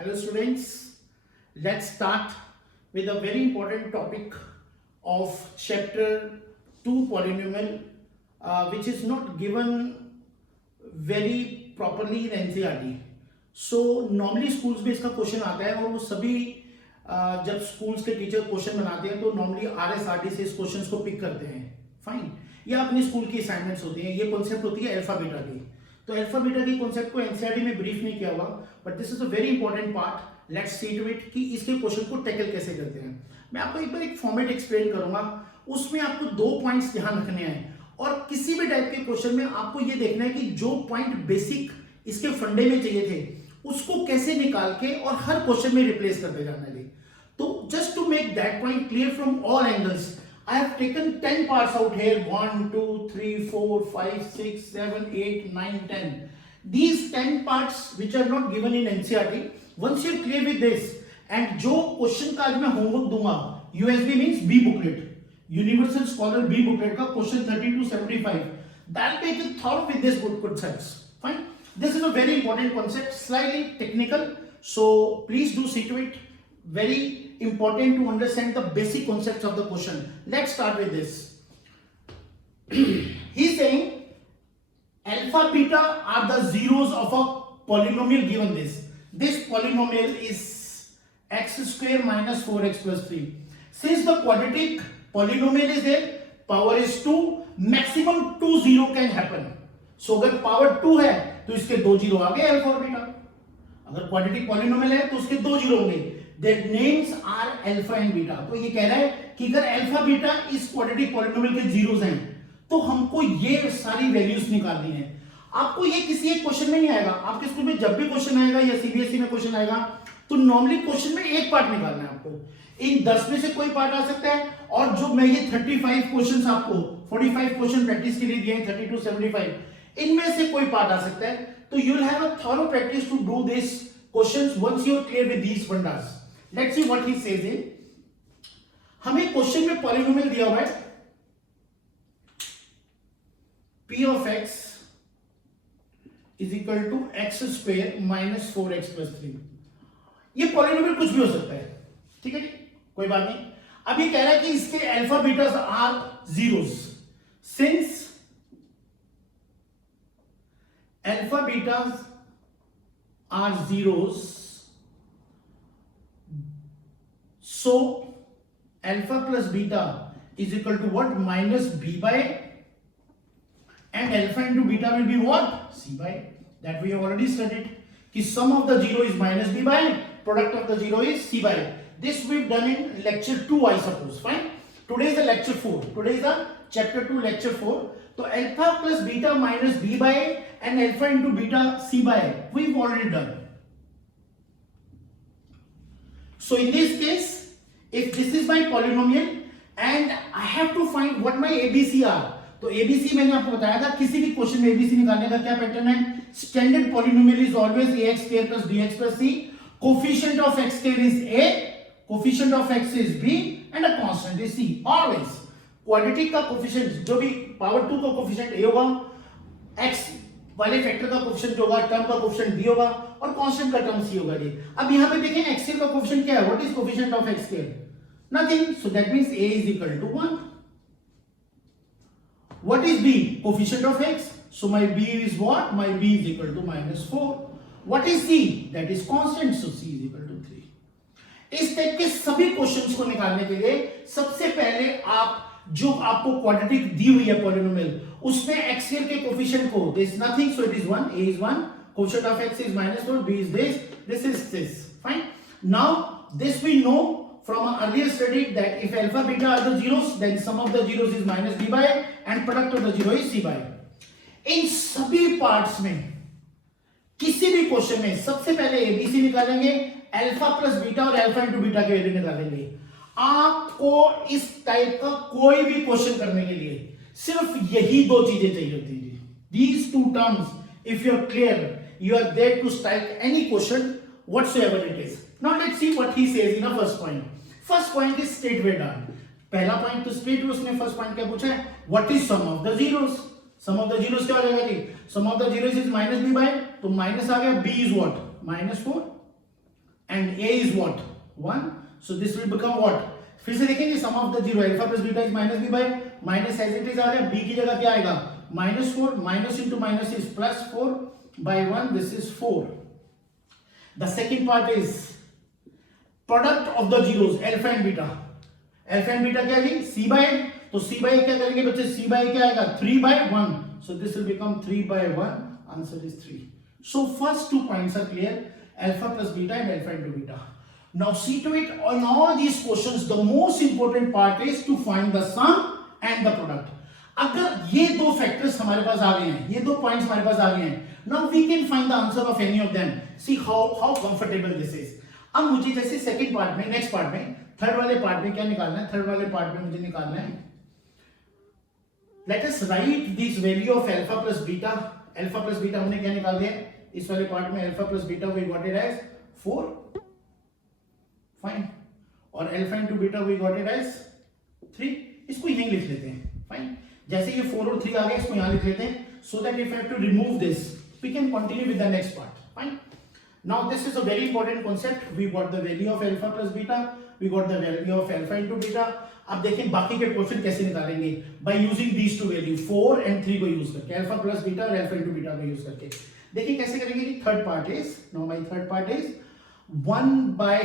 Hello students, let's start with a very important topic of chapter 2 polynomial which is not given very properly in NCERT. So normally schools में इसका question आता है और वो सभी जब स्कूल्स के टीचर क्वेश्चन बनाते हैं तो नॉर्मली RSRT से इस क्वेश्चन को पिक करते हैं. फाइन, या अपनी स्कूल की असाइनमेंट्स होती हैं. ये कॉन्सेप्ट होती है अल्फा बीटा की. तो अल्फा बीटा की कॉन्सेप्ट को एनसीईआरटी में ब्रीफ नहीं किया हुआ, but this is a very important part. Let's see to it कि इसके क्वेश्चन को टैकल कैसे करते हैं. मैं आपको एक बार एक फॉर्मेट एक्सप्लेन करूंगा, उसमें आपको 2 पॉइंट्स ध्यान रखने हैं और किसी भी टाइप के क्वेश्चन में आपको ये देखना है कि जो पॉइंट बेसिक इसके फंडे में चाहिए थे उसको कैसे निकाल के और हर क्वेश्चन में रिप्लेस करते जाना है. तो just to make that point clear from all angles, I have taken 10 parts out here. 1, 2, 3, 4, 5, 6, 7, 8, 9, 10. These 10 parts which are not given in NCERT. Once you're clear with this, and जो question का आज मैं homework दूंगा, USB means B booklet, Universal Scholar B booklet का question 30 to 75. That make it thorough with this good concepts. Fine. This is a very important concept, slightly technical. So please do see to it. Very important to understand the basic concepts of the question. Let's start with this. He's saying alpha beta are the zeros of a polynomial given this. This polynomial is x square minus 4x plus 3. Since the quadratic polynomial is there, power is 2, maximum 2 0 can happen. So अगर power 2 है तो इसके 2 0 आ गए alpha और beta. अगर quadratic polynomial है तो उसके 2 0 होंगे. Their names are alpha and beta. तो ये कह रहा है कि अगर अल्फा बीटा इस क्वाड्रेटिक पॉलिनोमियल के जीरोस हैं तो हमको ये सारी वैल्यूज निकालनी है. आपको ये किसी एक क्वेश्चन में नहीं आएगा. आपके स्कूल में जब भी क्वेश्चन आएगा या सीबीएसई में क्वेश्चन आएगा तो नॉर्मली क्वेश्चन में एक पार्ट निकालना है आपको. इन 10 में से कोई पार्ट आ सकता है. और जो मैं ये 35 क्वेश्चंस आपको 45 क्वेश्चन प्रैक्टिस के लिए दिए हैं 30 to 75, इनमें से कोई पार्ट आ सकता है. तो you will have a thorough practice to do this questions once you are clear with these fundas. Let's see what he says in. हमें क्वेश्चन में पॉलिनोमियल दिया हुआ है p of x is equal to x square minus 4x plus 3. ये polynomial कुछ भी हो सकता है, ठीक है जी, कोई बात नहीं. अब ये कह रहा है कि इसके alpha betas are zeros. Since alpha betas are zeros, so alpha plus beta is equal to what? Minus b by a. And alpha into beta will be what? C by a. That we have already studied. कि sum of the zero is minus b by a, product of the zero is c by a. This we've done in lecture 2, I suppose. Fine. Today is the lecture 4. Today is the chapter 2 lecture 4. So alpha plus beta minus b by a and alpha into beta c by a we've already done. So in this case, if this is my polynomial and I have to find what my ABC are, तो ABC मैंने आपको बताया था किसी भी question में ABC निकालने का क्या पैटर्न है. Standard polynomial is always ax square plus bx plus c. Coefficient of x square is a, coefficient of x is b and a constant is c. Always quadratic का coefficient जो भी power 2 का coefficient a होगा, x वाले factor का coefficient होगा, term का coefficient b होगा और कांस्टेंट का टर्म c होगा जी. अब यहां पे देखें x स्क्वायर का कोफिशिएंट क्या है. What is coefficient of x square? Nothing. So that means a is equal to 1. What is b? Coefficient of x. So my b is what? My b is equal to -4. What is c? That is constant. So c is equal to 3. इस type के सभी questions को निकालने के लिए सबसे पहले आप जो आपको क्वाड्रेटिक दी हुई है पॉलिनोमियल उसमें x स्क्वायर के कोफिशिएंट को this nothing, so it is 1. a is 1, quotient of x is -4, b is this is this. Fine. Now this we know from our earlier study that if alpha beta are the zeros, then sum of the zeros is minus b by a and product of the zero is c by a. इन सभी parts में किसी भी question में सबसे पहले ABC निकालेंगे, alpha plus beta और alpha into beta की वैल्यू निकालेंगे. आपको इस टाइप का कोई भी क्वेश्चन करने के लिए सिर्फ यही 2 चीजें चाहिए होती है. These 2 terms, if you are clear, you are there to strike any question whatsoever it is. Now let's see what he says in the first point. First point is straightway done. पहला point तो straight उसने first point क्या पूछा है? What is sum of the zeros? Sum of the zeros क्या हो जाएगा जी? Sum of the zeros is -b by, तो माइनस आ गया, b is what? -4. and a is what 1, so this will become what, फिर से देखेंगे sum of the zero alpha plus beta is minus b by minus as it is आ गया, b की जगह क्या आएगा -4, minus into minus is +4 by 1, this is 4. The second part is product of the zeros alpha and beta. Alpha and beta क्या है c by a, तो c by a क्या करेंगे बच्चे, c by a क्या आएगा 3 by 1, so this will become 3 by 1, answer is 3. So first 2 points are clear, alpha plus beta and alpha into beta. Now see to it, on all these questions the most important part is to find the sum and the product. अगर ये दो factors हमारे पास आ गए हैं, ये दो points हमारे पास आ गए हैं, now we can find the answer of any of them. See how comfortable this is. अब मुझे जैसे सेकंड पार्ट में, नेक्स्ट पार्ट में, थर्ड वाले पार्ट में क्या निकालना है, थर्ड वाले पार्ट में मुझे निकालना है, let us write this value of alpha plus beta. Alpha plus beta हमने क्या निकाल दिया इस वाले पार्ट में, alpha plus beta we got it as 4, fine, और alpha into beta we got it as 3. इसको यहीं लिख लेते हैं, fine. जैसे ये 4 और 3 आ गए, इसको यहां लिख लेते हैं, so that if I have to remove this we can continue with the next part, fine. Now this is a very important concept. We got the value of alpha plus beta, we got the value of alpha into beta. अब देखें बाकी के question कैसे निकालेंगे, by using these two values 4 and 3 को use करके, alpha plus beta और alpha into beta को यूज करके। देखिए कैसे करेंगे कि third part is, now my third part is 1 by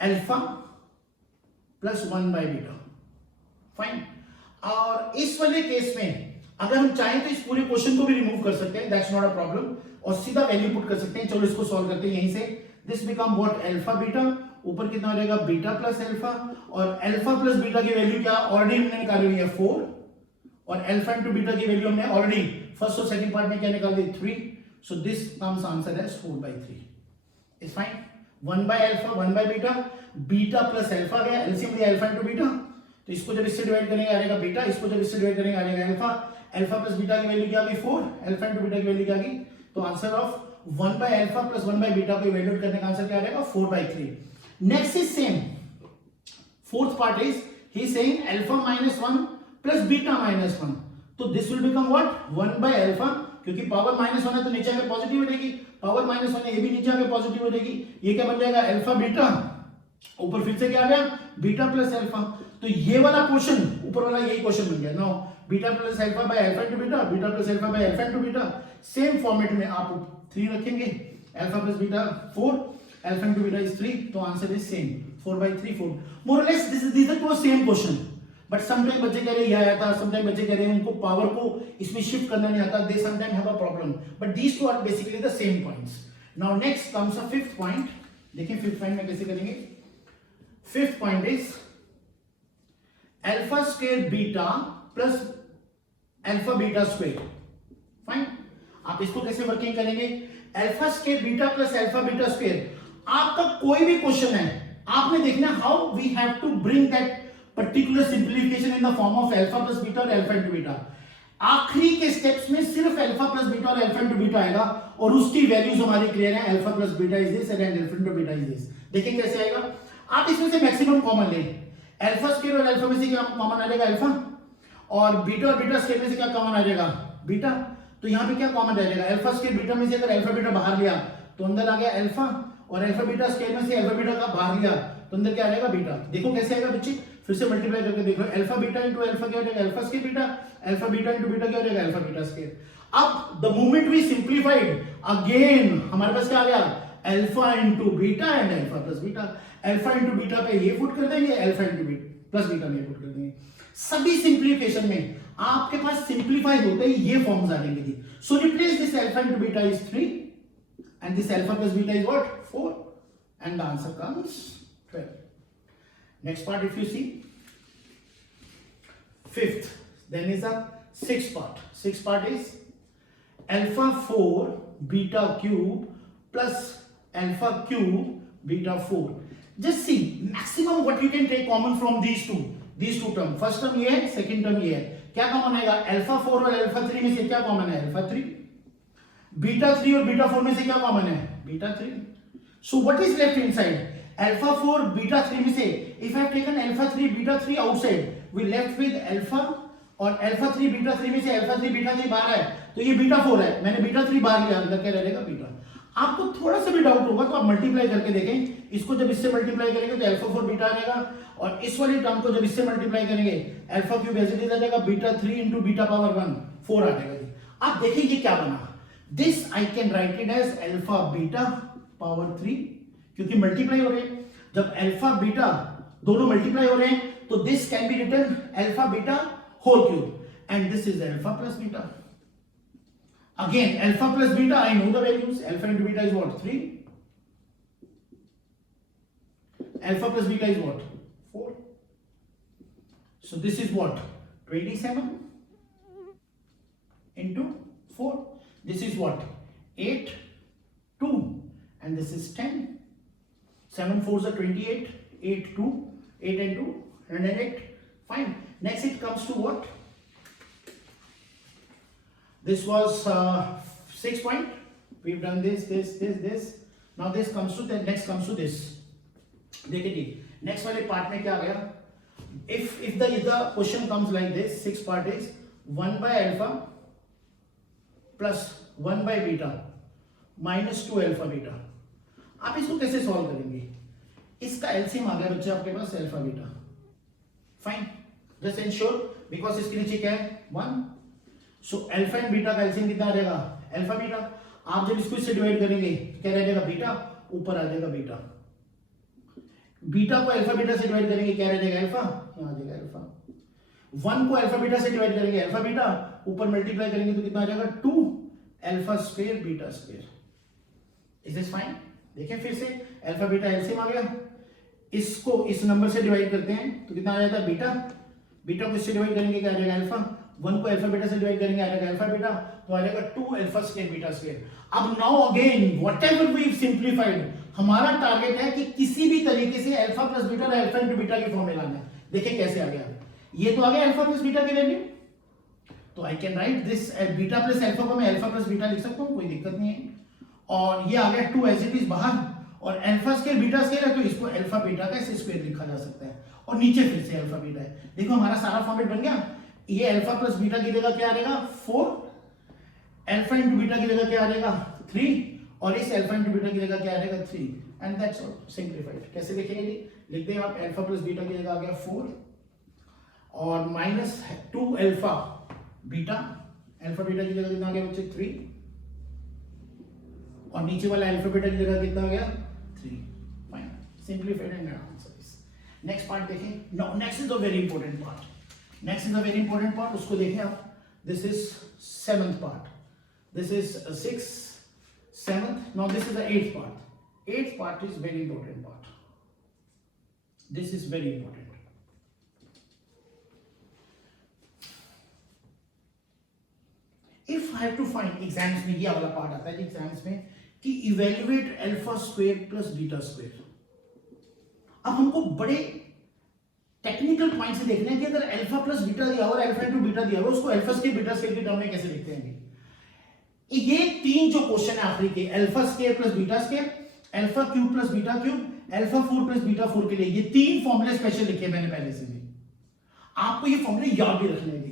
alpha plus 1 by beta, fine. और इस वाले केस में अगर हम चाहें तो इस पूरे क्वेश्चन को भी रिमूव कर सकते हैं, दैट्स नॉट अ प्रॉब्लम, और सीधा वैल्यू पुट कर सकते हैं। चलो इसको सॉल्व करते हैं यहीं से, this become what alpha beta, ऊपर कितना हो जाएगा बीटा प्लस अल्फा, और अल्फा प्लस बीटा की वैल्यू क्या ऑलरेडी हमने निकाली हुई है 4, और अल्फा इनटू बीटा की वैल्यू हमने ऑलरेडी फर्स्ट और सेकंड पार्ट में क्या निकाल दी 3, so this comes answer as 4/3 is fine. 1 by alpha 1 by beta, beta plus alpha गया, एलसीएम लिया अल्फा इनटू बीटा, तो इसको जब इससे डिवाइड करेंगे आ जाएगा बीटा, इसको जब इससे डिवाइड करेंगे आ जाएगा अल्फा, अल्फा प्लस बीटा की वैल्यू क्या आ गई 4, अल्फा इनटू बीटा की वैल्यू क्या आ गई, तो answer of 1 by alpha plus 1 by beta को इवैल्यूएट करने का आंसर क्या आ जाएगा 4/3। Next is same, fourth part is he is saying alpha minus 1 plus beta minus 1, तो this will become what 1 by alpha, क्योंकि पावर माइनस 1 है तो नीचे आके पॉजिटिव हो जाएगी, पावर माइनस 1 है ये भी नीचे आके पॉजिटिव हो जाएगी, ये क्या बन जाएगा अल्फा बीटा, ऊपर फिर से क्या आ गया बीटा प्लस अल्फा, तो ये वाला क्वेश्चन ऊपर वाला यही क्वेश्चन बन गया। Now beta plus alpha by alpha into beta, beta plus alpha by alpha into beta, same format में आप 3 रखेंगे, alpha plus beta 4, alpha into beta is 3, तो answer is same 4/3 4, more or less this is too same question, but sometime बच्चे कह रहे हैं ये आया था, समटाइम बच्चे कह रहे हैं उनको पावर को इसमें शिफ्ट करना नहीं आता, they sometime have a problem, but these two are basically the same points. Now next comes a fifth point, देखिए फिफ्थ पॉइंट में कैसे करेंगे, fifth point is alpha square beta plus alpha beta square, fine. आप इसको कैसे working करेंगे, alpha square beta plus alpha beta square, आपका कोई भी क्वेश्चन है आपने देखना how we have to bring that particular simplification in the form of alpha plus beta और अल्फा इनटू बीटा। आखिरी के स्टेप्स में सिर्फ अल्फा प्लस बीटा और अल्फा इनटू बीटा आएगा, और उसकी वैल्यूज हमारी क्लियर है, alpha plus beta is this and alpha into beta is this. देखिए कैसे आएगा, आप इसमें से मैक्सिमम कॉमन लें, अल्फा स्क्वायर और अल्फा में से क्या कॉमन आ जाएगा अल्फा, और बीटा स्क्वायर में से क्या कॉमन आ जाएगा बीटा, तो यहाँ पे क्या कॉमन रह जाएगा अल्फा स्क्वायर बीटा में से अगर अल्फा बीटा बाहर लिया तो अंदर आ गया अल्फा, और अल्फा बीटा स्क्वायर में से अल्फा बीटा का बाहर लिया तो अंदर क्या आ जाएगा बीटा। देखो कैसे आएगा बच्चे, फिर से मल्टीप्लाई करके देख लो, अल्फा बीटा इनटू अल्फा क्या हो जाएगा alpha square beta, alpha beta into beta क्या हो जाएगा अल्फा बीटा स्क्वायर। अब the moment we simplified again हमारे पास क्या आ गया alpha into beta and alpha plus beta, alpha into beta पे ये पुट कर देंगे, alpha into beta plus beta में पुट कर देंगे। सभी सिंप्लीफिकेशन में आपके पास सिंप्लीफाई होते ही ये फॉर्म्स आ जाएंगे। सो replace this alpha into beta is 3 and this alpha plus beta is what 4, and the answer comes 12. Next part if you see, fifth, then is the sixth part. Sixth part is alpha 4 beta cube plus alpha cube beta 4. Just see maximum what you can take common from these two term. First term ये है, second term ये है, क्या common आएगा alpha 4 और alpha 3 में से क्या कॉमन है अल्फा 3, बीटा 3 और बीटा 4 में से क्या कॉमन है beta 3, so what is left inside alpha 4 beta 3 में से if I have taken alpha 3 beta 3 outside we left with alpha, और अल्फा 3 बीटा 3 में से अल्फा 3 बीटा 3 बाहर है तो ये बीटा 4 है, मैंने बीटा 3 बाहर लिया, अंदर क्या रहेगा बीटा। आपको थोड़ा सा भी डाउट होगा तो आप मल्टीप्लाई करके देखें, इसको जब इससे मल्टीप्लाई करेंगे तो अल्फा 4 बीटा आ जाएगा, और इस वाली टर्म को जब इससे मल्टीप्लाई करेंगे alpha cube as it is आ जाएगा, बीटा 3 इंटू बीटा पावर 1 4 आ जाएगा जी। आप देखिए ये क्या बना, this I can write it as alpha beta power 3, क्योंकि मल्टीप्लाई हो रहे हैं, जब अल्फा बीटा दोनों मल्टीप्लाई हो रहे हैं तो this can be written alpha beta whole cube, and this is alpha plus beta. Again, alpha plus beta, I know the values. Alpha into beta is what? 3. Alpha plus beta is what? 4. So this is what? 27 into 4. This is what? 8, 2. And this is 10. 7 4s are 28. 8, 2. 8 and 2. 108. Fine. Next it comes to what? This was 6 point. We've done this. Now this comes to the next comes to this. देखिए जी, next वाले part में क्या आ गया? If the question comes like this, 6 part is 1 by alpha plus 1 by beta minus 2 alpha beta. आप इसको कैसे solve करेंगे? इसका एलसीएम आ गया बच्चे आपके पास alpha beta. Fine, just ensure, because इसके नीचे क्या है 1, सो अल्फा एंड बीटा का एलसीएम कितना आ जाएगा अल्फा बीटा। आप जब इसको इससे डिवाइड करेंगे तो क्या रह जाएगा बीटा, ऊपर आ जाएगा बीटा। बीटा को अल्फा बीटा से डिवाइड करेंगे क्या रह जाएगा अल्फा, यहां आ जाएगा अल्फा। 1 को अल्फा बीटा से डिवाइड करेंगे अल्फा बीटा, ऊपर मल्टीप्लाई करेंगे तो कितना आ जाएगा 2 alpha square beta square. Is this fine? देखिए फिर से अल्फा बीटा एलसीएम आ गया, इसको इस नंबर से डिवाइड करते हैं तो कितना आ जाता है बीटा, बीटा को इससे डिवाइड करेंगे क्या आ जाएगा अल्फा, 1 को अल्फा बीटा से डिवाइड करेंगे आ जाएगा अल्फा बीटा, तो आ जाएगा 2 अल्फा स्क्वायर बीटा स्क्वायर। अब now again whatever we simplified, हमारा टारगेट है कि किसी भी तरीके से अल्फा प्लस बीटा और अल्फा इनटू बीटा की फॉर्म में लाना है। देखिए कैसे आ गया, ये तो आ गया अल्फा प्लस बीटा की वैल्यू, तो आई can right this beta plus alpha को मैं अल्फा प्लस बीटा लिख सकता हूं, कोई दिक्कत नहीं है। और ये आ गया 2 एज इट इज बाहर, और अल्फा स्क्वायर बीटा स्क्वायर है तो इसको अल्फा बीटा का स्क्वायर लिखा जा सकता है, और नीचे फिर से अल्फा बीटा है। देखो हमारा सारा फॉर्मेट बन गया। ये अल्फा प्लस बीटा की जगह क्या आ जाएगा 4, अल्फा इंटू बीटा की जगह क्या आ जाएगा 3, और इस अल्फा इंटू बीटा की जगह क्या आ जाएगा 3, एंड दैट्स ऑल सिंपलीफाइड। कैसे लिखेंगे जी, लिख दें आप अल्फा प्लस बीटा की जगह आ गया 4 और minus 2 alpha beta, alpha beta की जगह कितना आ गया बच्चे 3, और नीचे वाला अल्फा बीटा की जगह कितना आ गया 3। Fine, simplified and answer is. Next part देखें। Now next is a very important part, next is a very important part, उसको देखें आप। This is 7th part, this is 6th, 7th, now this is the 8th part. 8th part is very important part. This is very important. If I have to find exams में ये वाला part आता है exams में कि evaluate alpha square plus beta square. अब हमको बड़े टेक्निकल पॉइंट से देखना है कि अगर अल्फा प्लस बीटा दिया और अल्फा इनटू बीटा दिया हो, उसको अल्फा स्क्वायर बीटा स्क्वायर की टर्म में कैसे लिखते हैं। ये 3 जो क्वेश्चन है आखिरी के, alpha square plus beta square, alpha cube plus beta cube, alpha 4 plus beta 4 के लिए ये 3 फॉर्मूले स्पेशल लिखे मैंने पहले से भी, आपको ये फॉर्मूले याद भी रखने हैं।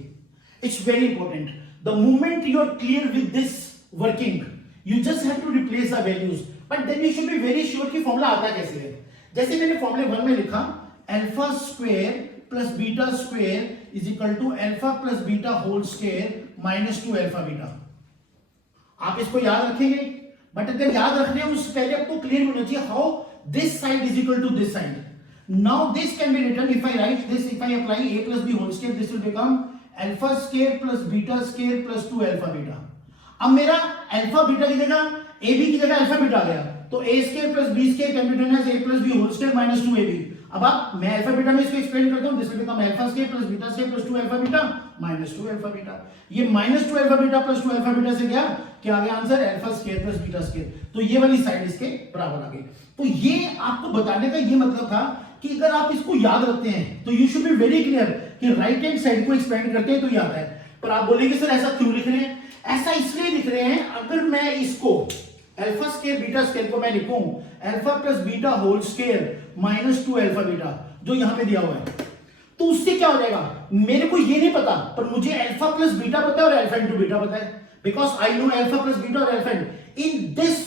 It's very important. The moment you are clear with this working, you just have to replace the values, but then you should be very sure कि फॉर्मूला आता कैसे है। जैसे मैंने फॉर्मूले 1 में लिखा alpha square plus beta square is equal to alpha plus beta whole square minus 2 alpha beta. आप इसको याद रखेंगे, बट अगर याद रखने उससे पहले आपको क्लियर होना चाहिए how this side is equal to this side. Now this can be written, if I write this, if I apply a plus b whole square, this will become alpha square plus beta square plus 2 alpha beta. अब मेरा alpha beta की जगह a b की जगह alpha beta आ गया, तो a square plus b square can be written as a plus b whole square minus 2ab। अब आप मैं अल्फा बीटा में इसको एक्सप्लेन करता हूं, this will become alpha square plus beta square plus 2 alpha beta minus 2 alpha beta. ये minus 2 alpha beta plus 2 alpha beta से क्या आ गया answer, alpha square plus beta square. तो ये वाली साइड इसके बराबर आ गई। तो ये आपको बताने का ये मतलब था कि अगर आप इसको याद रखते हैं तो you should be very clear कि राइट हैंड साइड को एक्सपेंड करते हैं तो याद है। पर आप बोलेंगे सर ऐसा क्यों लिख रहे हैं, ऐसा इसलिए लिख रहे हैं, अगर मैं इसको अल्फा स्क्वायर बीटा स्क्वायर को मैं लिखूं alpha plus beta whole square minus 2 alpha beta जो यहां पे दिया हुआ है, तो उससे क्या हो जाएगा, मेरे को ये नहीं पता पर मुझे अल्फा प्लस बीटा पता है और अल्फा इनटू बीटा पता है, because I know alpha plus beta और alpha. In this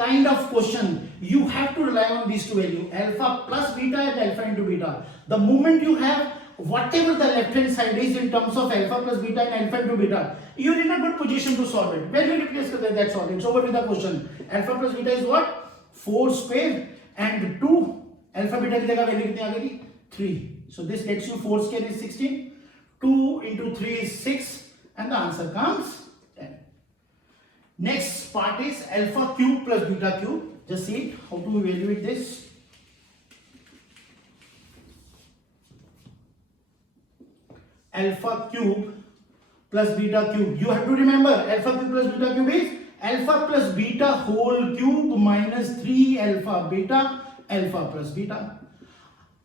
kind of question, you have to rely on these two values, alpha plus beta and alpha into beta. The moment you have whatever the left hand side is in terms of alpha plus beta and alpha into beta, you're in a good position to solve it. When you replace it, that's all. It's over with the question. Alpha plus beta is what? 4 square and 2. Alpha beta की जगह value कितनी आ गई? 3. So this gets you 4 square is 16. 2 into 3 is 6 and the answer comes 10. Next part is alpha cube plus beta cube. Just see it. How to evaluate this? Alpha cube plus beta cube. You have to remember alpha cube plus beta cube is alpha plus beta whole cube minus 3 alpha beta alpha plus beta.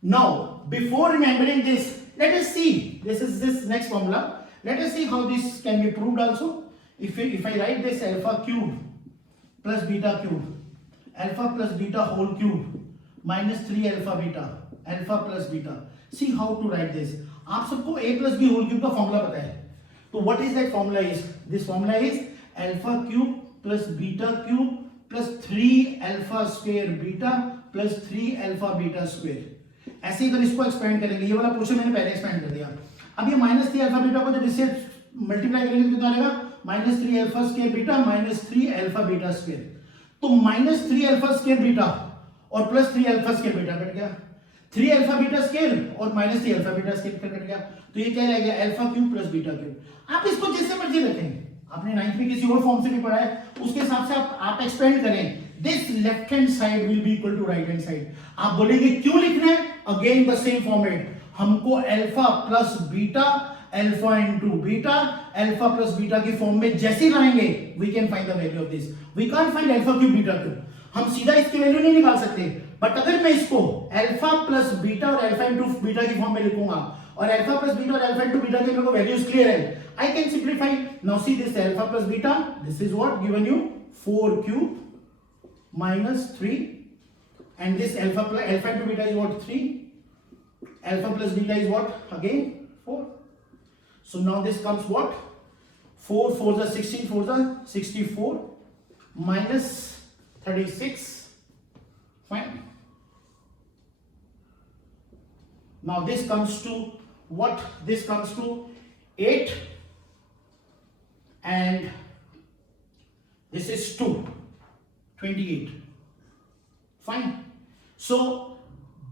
Now before remembering this, let us see this next formula. Let us see how this can be proved also. If I write this alpha cube plus beta cube, alpha plus beta whole cube minus 3 alpha plus beta. See how to write this. आप सबको a plus b whole cube का formula पता है. तो what is that formula is? This formula is alpha cube plus beta cube plus 3 alpha square beta plus 3 alpha beta square. ऐसे ही अगर इसको expand करेंगे, ये वाला पोर्शन मैंने पहले एक्सपेंड कर दिया. अब ये माइनस 3 अल्फा बीटा को जब इससे मल्टीप्लाई करेंगे तो कितना आएगा? Minus 3 alpha square beta minus 3 alpha beta square. तो माइनस 3 अल्फा स्क्वायर बीटा और plus 3 alpha square beta cut गया. 3 अल्फा बीटा स्क्वायर और minus 3 alpha beta square cut गया. तो ये क्या रह गया? Alpha cube plus beta cube. आप इसको जैसे मर्जी रखें, आपने 9th में किसी और फॉर्म से भी पढ़ा है, उसके हिसाब से आप एक्सपेंड करें. This left hand side will be equal to right hand side. आप बोलेंगे क्यों लिखना है? Again the same format. हमको alpha plus beta alpha into beta alpha plus beta की फॉर्म में जैसे लाएंगे we can find the value of this. We can't find alpha cube beta cube. हम सीधा इसकी वैल्यू नहीं निकाल सकते. बट अगर मैं इसको अल्फा प्लस बीटा और अल्फा इंटू बीटा की फॉर्म में लिखूंगा और अल्फा प्लस बीटा और अल्फा इंटू बीटा की मेरे को वैल्यूज क्लियर है, I can simplify. Now see this alpha plus beta. This is what given you 4 cube minus 3 and this alpha into beta is what? 3. Alpha plus beta is what? Again 4. So now this comes what? 4 4s are 16, 4s are 64 minus 36. Fine. Now this comes to what? This comes to 8 and this is 2. 28. Fine. So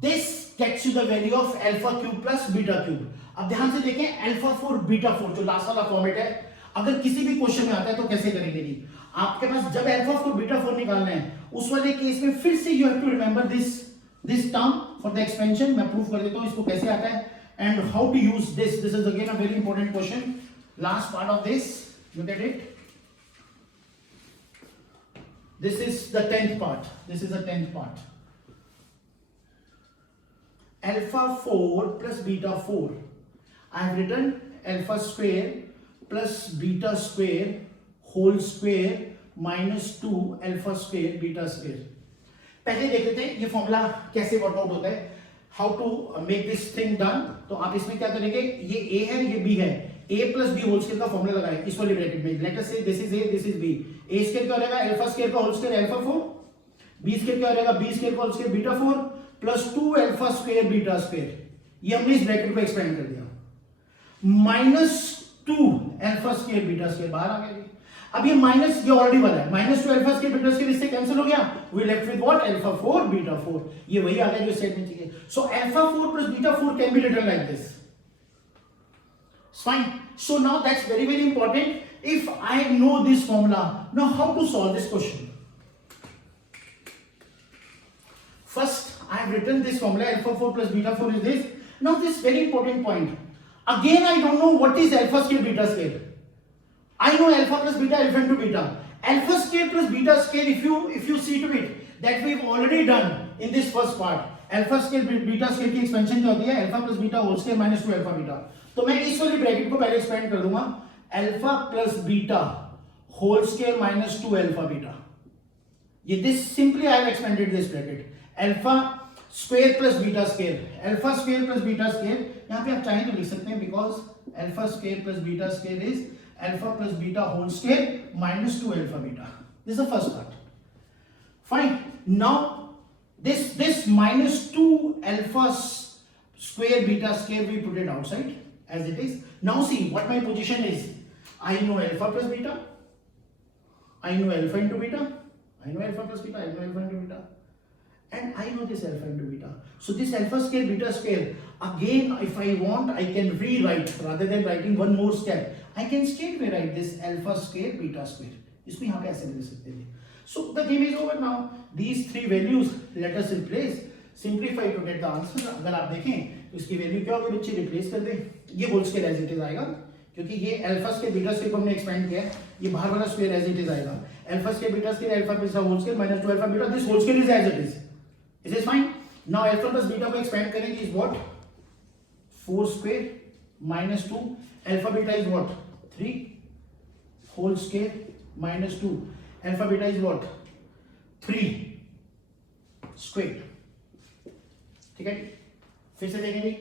this gets you the value of alpha cube plus beta cube. अब ध्यान से देखें alpha 4 beta 4 जो last वाला format है, अगर किसी भी क्वेश्चन में आता है तो कैसे करेंगे जी? आपके पास जब alpha 4 beta 4 निकालना है, उस वाले केस में फिर से you have to remember this term for the expansion. मैं प्रूफ कर देता हूँ इसको कैसे आता है and how to use this. This is again a very important question. Last part of this, look at it. This is the 10th part. This is the 10th part. Alpha 4 plus beta 4. I have written alpha square plus beta square whole square minus 2 alpha square beta square. पहले देख लेते हैं ये formula कैसे workout होता है. How to make this thing done. तो आप इसमें क्या करेंगे? ये a है, ये b है. a plus b whole square का फॉर्मूला लगाएं इस वाली ब्रैकेट में. Let us say this is a, this is b. a square क्या हो जाएगा? अल्फा स्क्वायर का whole square alpha 4. b square क्या हो जाएगा? b स्क्वायर का whole square beta 4 plus 2 alpha square beta square. ये हमने इस ब्रैकेट को एक्सपेंड कर दिया. Minus 2 alpha square beta square बाहर आ गया. अब ये माइनस ये ऑलरेडी वाला है. Minus 2 alpha square beta square इससे कैंसिल हो गया. We left with what? Alpha 4 beta 4. ये वही आ गया जो सेट में चाहिए. So alpha 4 plus beta 4 can be written like this. Fine. So now that's very very important. If I know this formula, now how to solve this question? First, I have written this formula. Alpha 4 plus beta 4 is this. Now this very important point. Again, I don't know what is alpha square beta square. I know alpha plus beta, alpha into beta. Alpha square plus beta square, if you see to it, that we've already done in this first part. Alpha square beta square की expansion क्या होती है? Alpha plus beta whole square minus 2 alpha beta. तो मैं इस वाली bracket को पहले एक्सपेंड कर दूंगा. Alpha plus beta whole square minus 2 alpha beta. ये this simply I have expanded this bracket. Alpha square plus beta square. Alpha square plus beta square. यहाँ पे आप चाहें तो लिख सकते हैं because alpha square plus beta square is alpha plus beta whole square minus 2 alpha beta. This is the first part. Fine. Now this minus 2 alpha square beta square, we put it outside as it is. Now see what my position is. I know alpha plus beta, I know alpha into beta, I know alpha plus beta, I know alpha into beta, and I know this alpha into beta. So this alpha square beta square, again if I want I can rewrite, rather than writing one more step, I can straight away write this alpha square beta square. इसको यहाँ पे ऐसे ले सकते हैं. So the game is over now. These three values let us replace, simplify to get the answer. अगर आप देखें तो इसकी वैल्यू क्या होगी बच्चे, रिप्लेस कर दें. ये whole square as it is आएगा, क्योंकि ये अल्फा स्क्वायर बीटा स्क्वायर को हमने एक्सपेंड किया है. ये बाहर वाला स्क्वायर एज इट इज आएगा. Alpha square beta square alpha plus whole square minus 2 alpha beta, this whole square is as it is. Is it fine. Now alpha plus beta को expand करेंगे is what, 4 square minus 2 alpha beta is what, 3 whole square minus 2 alpha beta is what, 3 square. ठीक है, फिर से देखेंगे.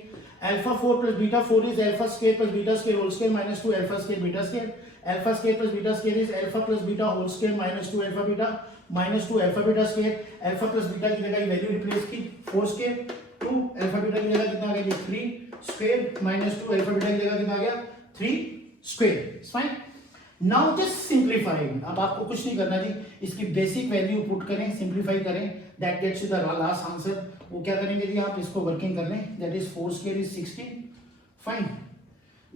Alpha 4 plus beta 4 is alpha square plus beta square whole square minus 2 alpha square beta square. Alpha square plus beta square is alpha plus beta whole square minus 2 alpha beta minus 2 alpha beta square. Alpha plus beta की जगह value replace की 4 square, 2 alpha beta की जगह कितना आ गया, 3 square minus 2 alpha beta की जगह कितना आ गया, 3 square. It's fine. Now just simplifying. अब आपको कुछ नहीं करना जी, इसकी बेसिक वैल्यू पुट करें, सिंप्लीफाई करें, that gets you the last answer. वो क्या करेंगे जी, आप इसको वर्किंग कर लें. That is 4 square is 16. Fine.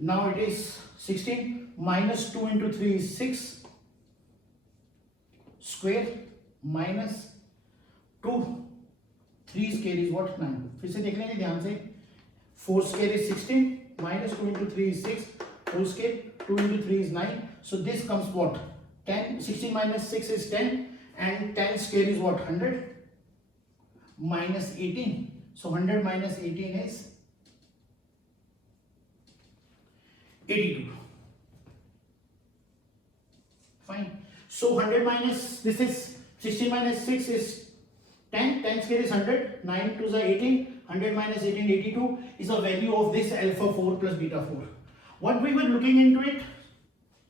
Now it is 16 minus 2 into 3 is 6 square minus 2 3 square is what, 9. फिर से देख लेंगे ध्यान से. 4 square is 16 minus 2 into 3 is 6 whole square, 2 into 3 is 9. So this comes what, 10. 16 minus 6 is 10 and 10 square is what, 100 minus 18. So 100 minus 18 is 82. Fine. So 100 minus, this is 16 minus 6 is 10, 10 square is 100, 9 to the 18, 100 minus 18, 82 is a value of this alpha 4 plus beta 4. What we were looking into it,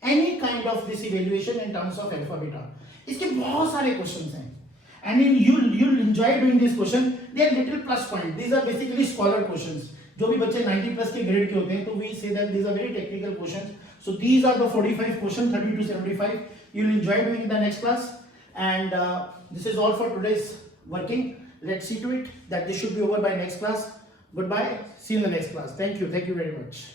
any kind of this evaluation in terms of alpha beta. इसके बहुत सारे questions हैं, and you'll enjoy doing this question. They are little plus point. These are basically scholar questions. जो भी बच्चे 90 plus के grade के होते हैं, तो we say that these are very technical questions. So these are the 45 questions, 30 to 75. You'll enjoy doing in the next class. And this is all for today's working. Let's see to it that this should be over by next class. Goodbye. See you in the next class. Thank you. Thank you very much.